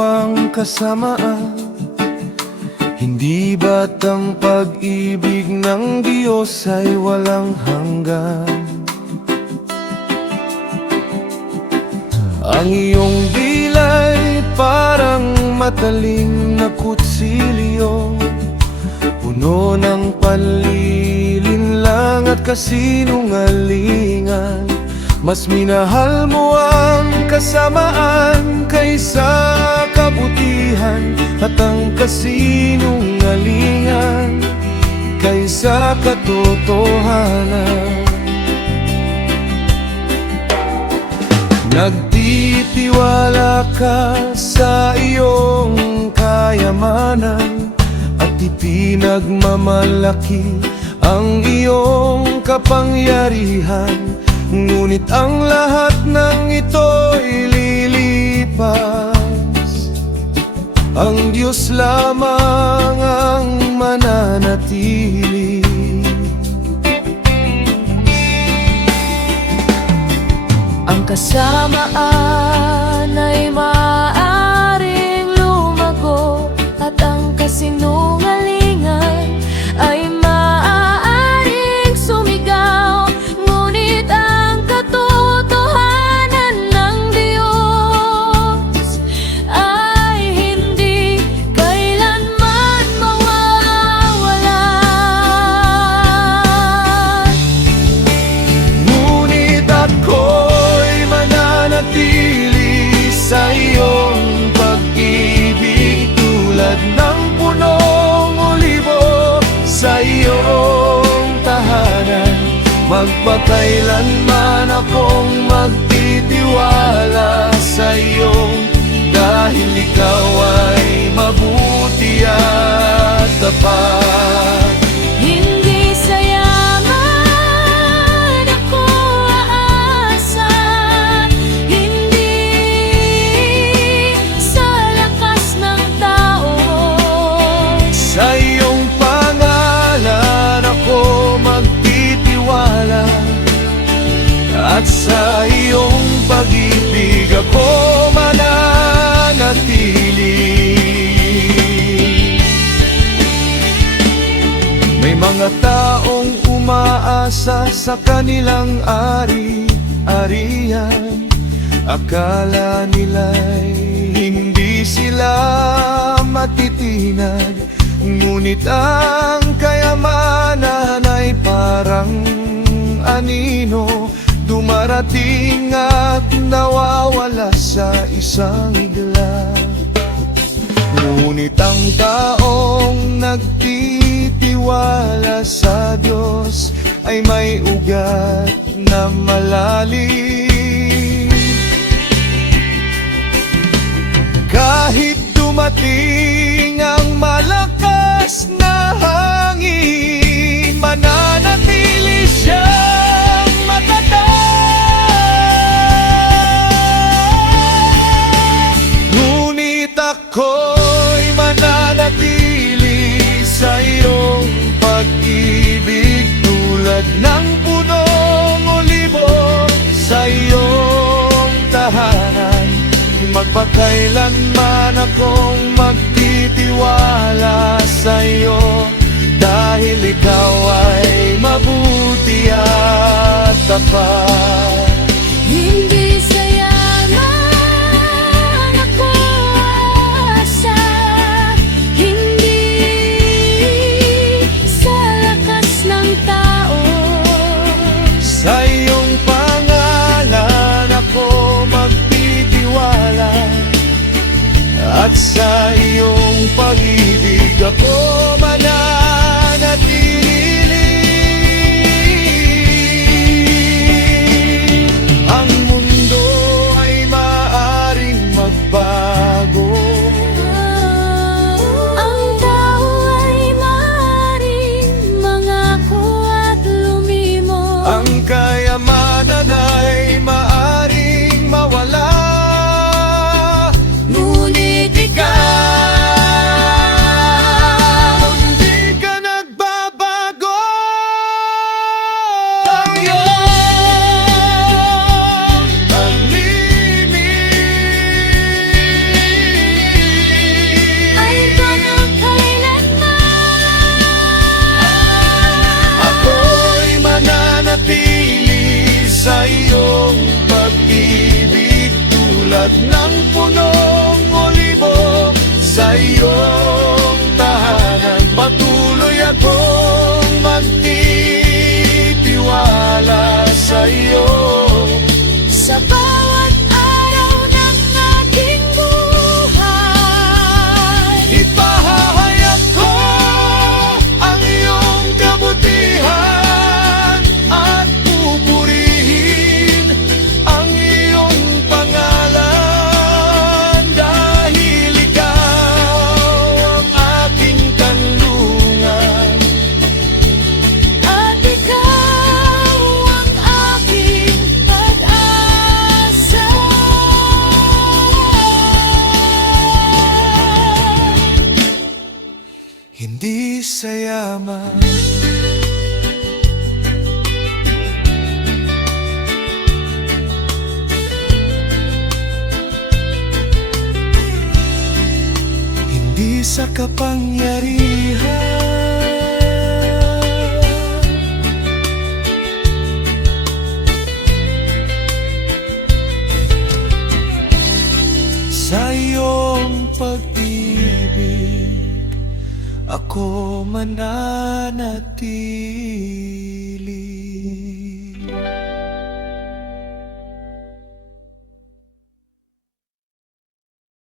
ang kasamaan? Hindi ba't ang pag-ibig ng Diyos ay walang hanggan? Ang iyong dilay parang matalim na kutsilyo, puno ng panlilinlang at kasinungalingan. Mas minahal mo ang kasamaan kaysa kabutihan, at ang kasinungalingan kaysa katotohanan. Nagtitiwala ka sa iyong kayamanan at ipinagmamalaki ang iyong kapangyarihan. Ngunit ang lahat ng ito'y lilipas, ang Diyos lamang ang mananatili. Ang kasamaan ay maaaring lumago, at ang kasinungalingan ay maaaring sumigaw. Ngunit ang katotohanan ng Diyos ay hindi kailanman mawawala. Ngunit ako'y mananatili sa iyong pag-ibig, tulad ng punong olibo sa iyong tahanan. Magpakailanman akong magtitiwala sa iyo, dahil ikaw ay mabuti at tapat. Hindi sa yaman ako aasa, hindi sa lakas ng tao. Sa iyong pangalan ako magtitiwala, at sa iyong pag-ibig ako mananatili. May mga taong umaasa sa kanilang ari-arian, akala nila'y hindi sila matitinag. Ngunit ang kayamanan ay parang anino, dumarating at nawawala sa isang igla. Ngunit ang taong nagtitiwala sa Diyos ay may ugat na malalim. Kahit dumating ang malakas na hangin, mananatili siyang matatag. Ngunit ako'y mananatili sa iyong pag-ibig, tulad ng punong olibo sa iyong tahanan. Magpakailanman akong magtitiwala sa iyo, dahil ikaw ay mabuti at tapat. Hindi sa yaman ako aasa, hindi sa lakas ng tao. Sa iyong pangalan ako magtitiwala, at sa iyong pag-ibig ako mananatili. Ang mundo ay maaaring magbago, Ang tao ay maaaring mangako at lumimot. ang kayamanan ay maaaring mawala. Ngunit ikaw hindi sa yaman. Hindi sa kapangyarihan, sa iyong pag-ibig ako mananatili.